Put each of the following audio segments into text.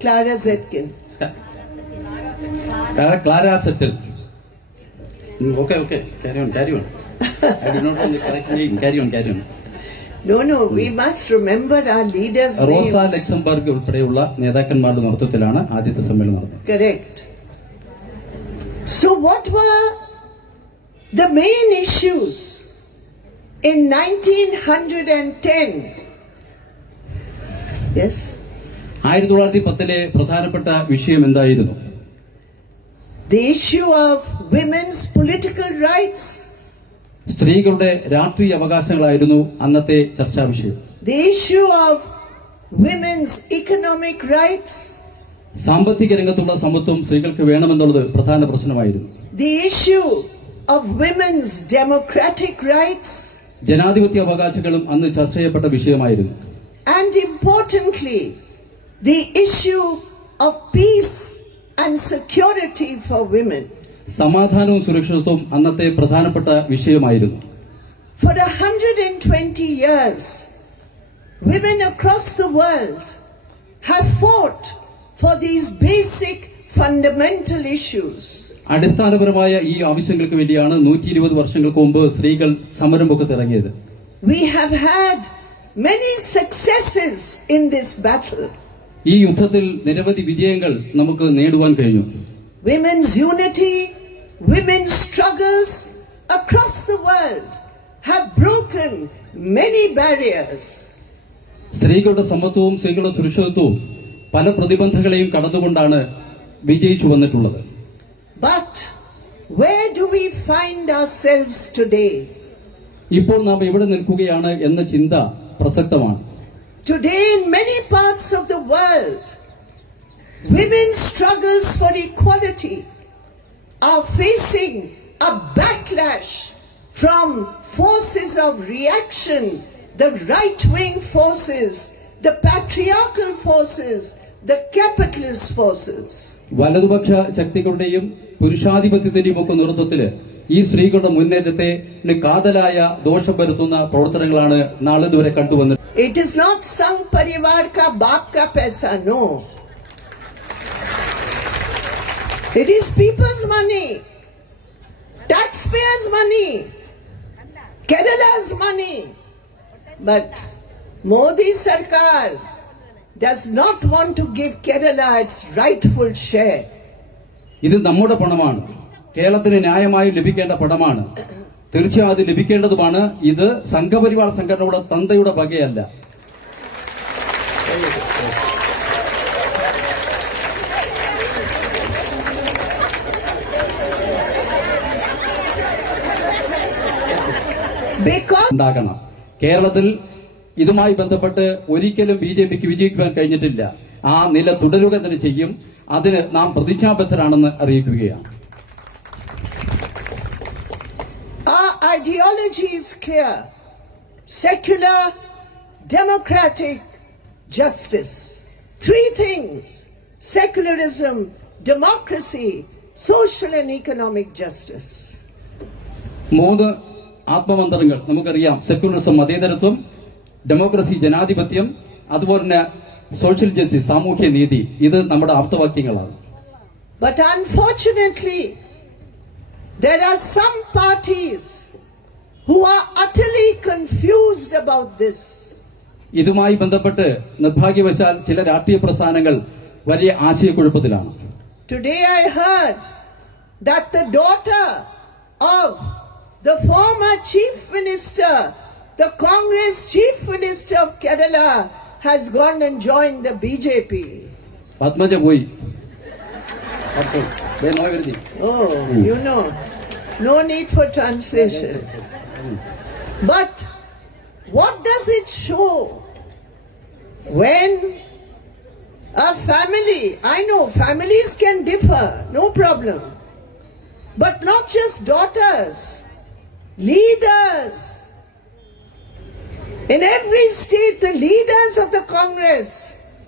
Clara Zetkin. Clara settle okay okay carry on carry on I D not correct name carry on carry on No, no, we must remember our leaders' Rosa names. Luxemburg ഉൾപ്പെടെയുള്ള നേതാക്കന്മാരുടെ നേതൃത്വത്തിലാണ് ആദ്യത്തെ സമ്മേളനം നടന്നത് Correct. So, what were the main issues in 1910? Yes? ആയിരത്തി തൊള്ളായിരത്തി പത്തിലെ പ്രധാനപ്പെട്ട വിഷയം എന്തായിരുന്നു? The issue of women's political rights, സ്ത്രീകളുടെ രാഷ്ട്രീയ അവകാശങ്ങളായിരുന്നു അന്നത്തെ ചർച്ചാ വിഷയം. The issue of women's economic rights, സാമ്പത്തിക രംഗത്തുള്ള സമത്വം സ്ത്രീകൾക്ക് വേണമെന്നുള്ളത് പ്രധാന പ്രശ്നമായിരുന്നു. The issue of women's democratic rights, ജനാധിപത്യ അവകാശങ്ങളും അന്ന് ചർച്ച ചെയ്യപ്പെട്ട വിഷയമായിരുന്നു. And importantly, the issue of peace and security for women. സമാധാനവും സുരക്ഷിതത്വവും അന്നത്തെ പ്രധാനപ്പെട്ട വിഷയമായിരുന്നു For 120 years, women across the world have fought for these basic fundamental issues. അടിസ്ഥാനപരമായ ഈ ആവശ്യങ്ങൾക്ക് വേണ്ടിയാണ് നൂറ്റി ഇരുപത് വർഷങ്ങൾക്ക് മുമ്പ് സ്ത്രീകൾ സമരമുഖത്ത് ഇറങ്ങിയത് We have had many successes in this battle. ഈ യുദ്ധത്തിൽ നിരവധി വിജയങ്ങൾ നമുക്ക് നേടുവാൻ കഴിഞ്ഞു. Women's unity women's struggles across the world have broken many barriers സ്ത്രീകളുടെ സമത്വവും സ്ത്രീകളുടെ സുരക്ഷിതത്വവും പല പ്രതിബന്ധങ്ങളെയും കടന്നുകൊണ്ടാണ് വിജയിച്ചു വന്നിട്ടുള്ളത്. But where do we find selves today ഇപ്പോൾ നാം എവിടെ നിൽക്കുകയാണ് എന്ന ചിന്ത പ്രസക്തമാണ്. Today, in many parts of the world, women's struggles for equality are facing a backlash from forces of reaction, the right wing forces, the patriarchal forces, the capitalist forces. വലതുപക്ഷ ശക്തികളുടെയും പുരുഷാധിപത്യത്തിന്റെയും ഒക്കെ നേതൃത്വത്തില് ഈ സ്ത്രീകളുടെ മുന്നേറ്റത്തെ കാതലായ ദോഷം വരുത്തുന്ന പ്രവർത്തനങ്ങളാണ് നാളിതുവരെ കണ്ടുവന്നത് it is not Sangh Parivar കാ ബാപ് കാ പൈസ no it is people's money taxpayers money Kerala's money but Modi സർക്കാർ does not want to give Kerala its rightful share ഇത് നമ്മുടെ പണമാണ്. കേരളത്തിന് ന്യായമായി ലഭിക്കേണ്ട പടമാണ് തീർച്ചയായും അത് ലഭിക്കേണ്ടതുമാണ്. ഇത് സംഘപരിവാർ സംഘടനയുടെ തന്തയുടെ വകയല്ല. ഉണ്ടാക്കണം കേരളത്തിൽ ഇതുമായി ബന്ധപ്പെട്ട് ഒരിക്കലും ബി ജെ പിക്ക് വിജയിക്കുവാൻ കഴിഞ്ഞിട്ടില്ല. ആ നില തുടരുക തന്നെ ചെയ്യും. അതിന് നാം പ്രതിജ്ഞാബദ്ധരാണെന്ന് അറിയിക്കുകയാണ്. ideology is clear secular, democratic justice. Three things secularism, democracy, social and economic justice. മൂന്ന് ആത്മമന്ത്രങ്ങൾ നമുക്കറിയാം സെക്യുലറിസം മതേതരത്വം ഡെമോക്രസി ജനാധിപത്യം അതുപോലെ തന്നെ സോഷ്യൽ ജസ്റ്റിസ് സാമൂഹ്യ നീതി ഇത് നമ്മുടെ ആപ്തവാക്യങ്ങളാണ് But unfortunately, there are some parties who are utterly confused about this. ഇതുമായി ബന്ധപ്പെട്ട് നിർഭാഗ്യവശാൽ ചില രാഷ്ട്രീയ പ്രസ്ഥാനങ്ങൾ വലിയ ആശയക്കുഴപ്പത്തിലാണ് Today I heard that the daughter of the former chief minister, the Congress chief minister of Kerala, has gone and joined the BJP. Padmaja പോയി അപ്പോൾ, they know everything. Oh, you know, no need for translation. But what does it show when a family, I know families can differ, no problem, but not just daughters, leaders. In every state, the leaders of the Congress,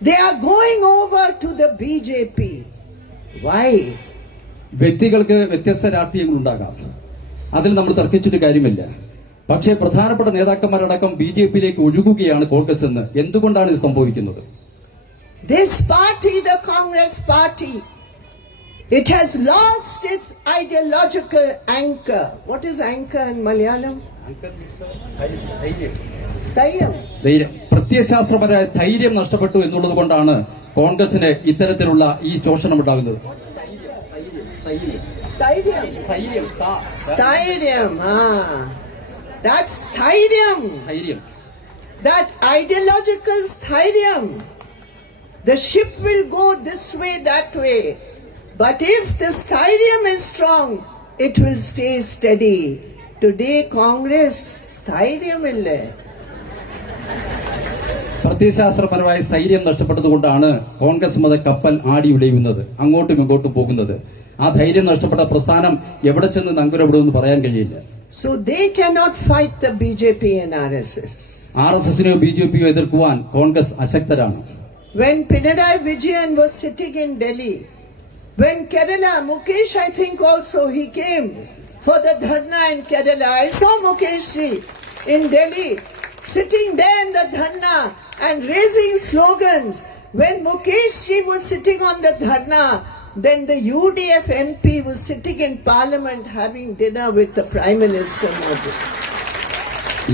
they are going over to the BJP. Why? വ്യക്തികൾക്ക് വ്യത്യസ്ത രാഷ്ട്രീയങ്ങൾ ഉണ്ടാകാം അതിൽ നമ്മൾ തർക്കിച്ചിട്ട് കാര്യമില്ല. പക്ഷേ പ്രധാനപ്പെട്ട നേതാക്കന്മാരടക്കം B J പിയിലേക്ക് ഒഴുകുകയാണ് കോൺഗ്രസ് എന്ന് എന്തുകൊണ്ടാണ് ഇത് സംഭവിക്കുന്നത്? This party, the Congress party, it has lost its ideological anchor. What is anchor in Malayalam? ധൈര്യം. പ്രത്യയശാസ്ത്രപരമായ ധൈര്യം നഷ്ടപ്പെട്ടു എന്നുള്ളത് കൊണ്ടാണ് കോൺഗ്രസിന് ഇത്തരത്തിലുള്ള ഈ ശോഷണം ഉണ്ടാകുന്നത്. Stadium, stadium, தைரியம் that's stadium, that ideological stadium. the ship will go this way that way. But if the stadium is strong it will stay steady. Today congress தைரியம் இல்லை പ്രത്യയശാസ്ത്രപരമായ സ്ഥൈര്യം നഷ്ടപ്പെട്ടതുകൊണ്ടാണ് കോൺഗ്രസ് മത കപ്പൽ ആടി ഉലയുന്നത് അങ്ങോട്ടും ഇങ്ങോട്ടും പോകുന്നത്. ആ ധൈര്യം നഷ്ടപ്പെട്ട പ്രസ്ഥാനം എവിടെ ചെന്ന് നങ്കുരപ്പെടുമെന്ന് പറയാൻ കഴിയില്ല. So they cannot fight the B J P R S S R S എസിനെയോ B J പിയോ എതിർക്കുവാൻ Congress അശക്തരാണ്. When Pinarayi Vijayan was sitting in Delhi when Kerala Mukesh I think also he came for the dharna in Kerala I saw Mukesh ji in Delhi sitting there in the dharna and raising slogans. When Mukesh ji was sitting on the dharna, then the UDF MP was sitting in parliament having dinner with the Prime Minister Modi.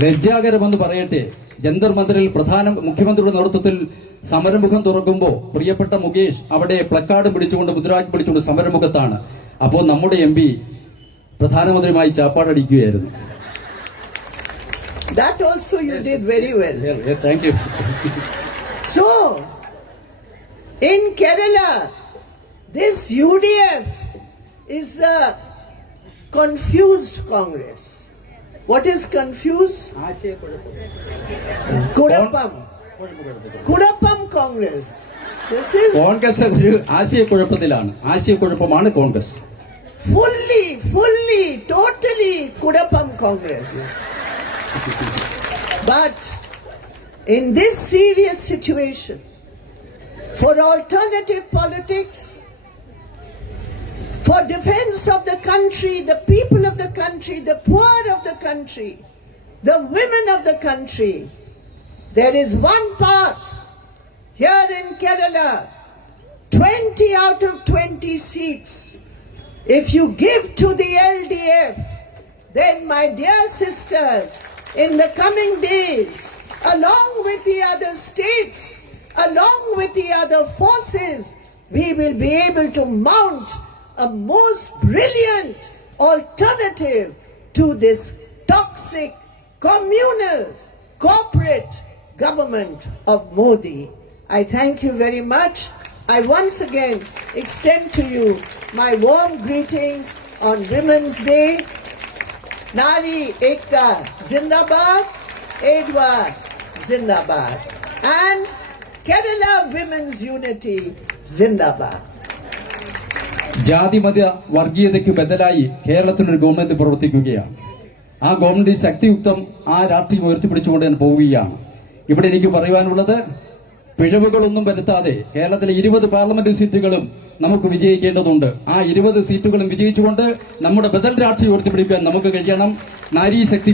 ലജ്ജാകരമെന്ന് പറയട്ടെ ജന്തർ മന്ദിറിൽ പ്രധാന മുഖ്യമന്ത്രിയുടെ നേതൃത്വത്തിൽ സമരമുഖം തുറക്കുമ്പോൾ പ്രിയപ്പെട്ട മുകേഷ് അവിടെ placard പിടിച്ചുകൊണ്ട് മുദ്രാവാക്യം പിടിച്ചുകൊണ്ട് സമരമുഖത്താണ് അപ്പോൾ നമ്മുടെ എം പി പ്രധാനമന്ത്രിയുമായി ചാപ്പാടടിക്കുകയായിരുന്നു That also you did very well. Thank you So, in Kerala, this UDF is the confused Congress. What is confused? Kudapam. Kudapam Congress. This is Congress ഒരു ആശയക്കുഴപ്പത്തിലാണ് ആശയക്കുഴപ്പമാണ് Congress fully, fully, totally Kudapam Congress. But in this serious situation, for alternative politics, for defense of the country, the people of the country, the poor of the country, the women of the country, there is one path here in Kerala 20 out of 20 seats. If you give to the LDF, then, my dear sisters, in the coming days, along with the other states, along with the other forces, we will be able to mount a most brilliant alternative to this toxic, communal, corporate government of Modi. I thank you very much. I once again extend to you my warm greetings on Women's Day. Nari Ekta Zindabad, Edward. Zindabad, and Kerala Women's Unity. Zindabad. ജാതിമത വർഗീയതയ്ക്ക് ബദലായി കേരളത്തിനൊരു government പ്രവർത്തിക്കുകയാണ്. ആ government ശക്തിയുക്തം ആ രാഷ്ട്രീയം ഉയർത്തിപ്പിടിച്ചുകൊണ്ട് ഞാൻ പോവുകയാണ്. ഇവിടെ എനിക്ക് പറയുവാനുള്ളത് പിഴവുകളൊന്നും വരുത്താതെ കേരളത്തിലെ ഇരുപത് പാർലമെന്റ് സീറ്റുകളും നമുക്ക് വിജയിക്കേണ്ടതുണ്ട്. ആ ഇരുപത് സീറ്റുകളും വിജയിച്ചുകൊണ്ട് നമ്മുടെ ബദൽ രാഷ്ട്രീയം ഉയർത്തിപ്പിടിക്കാൻ നമുക്ക് കഴിയണം. നാരീശക്തി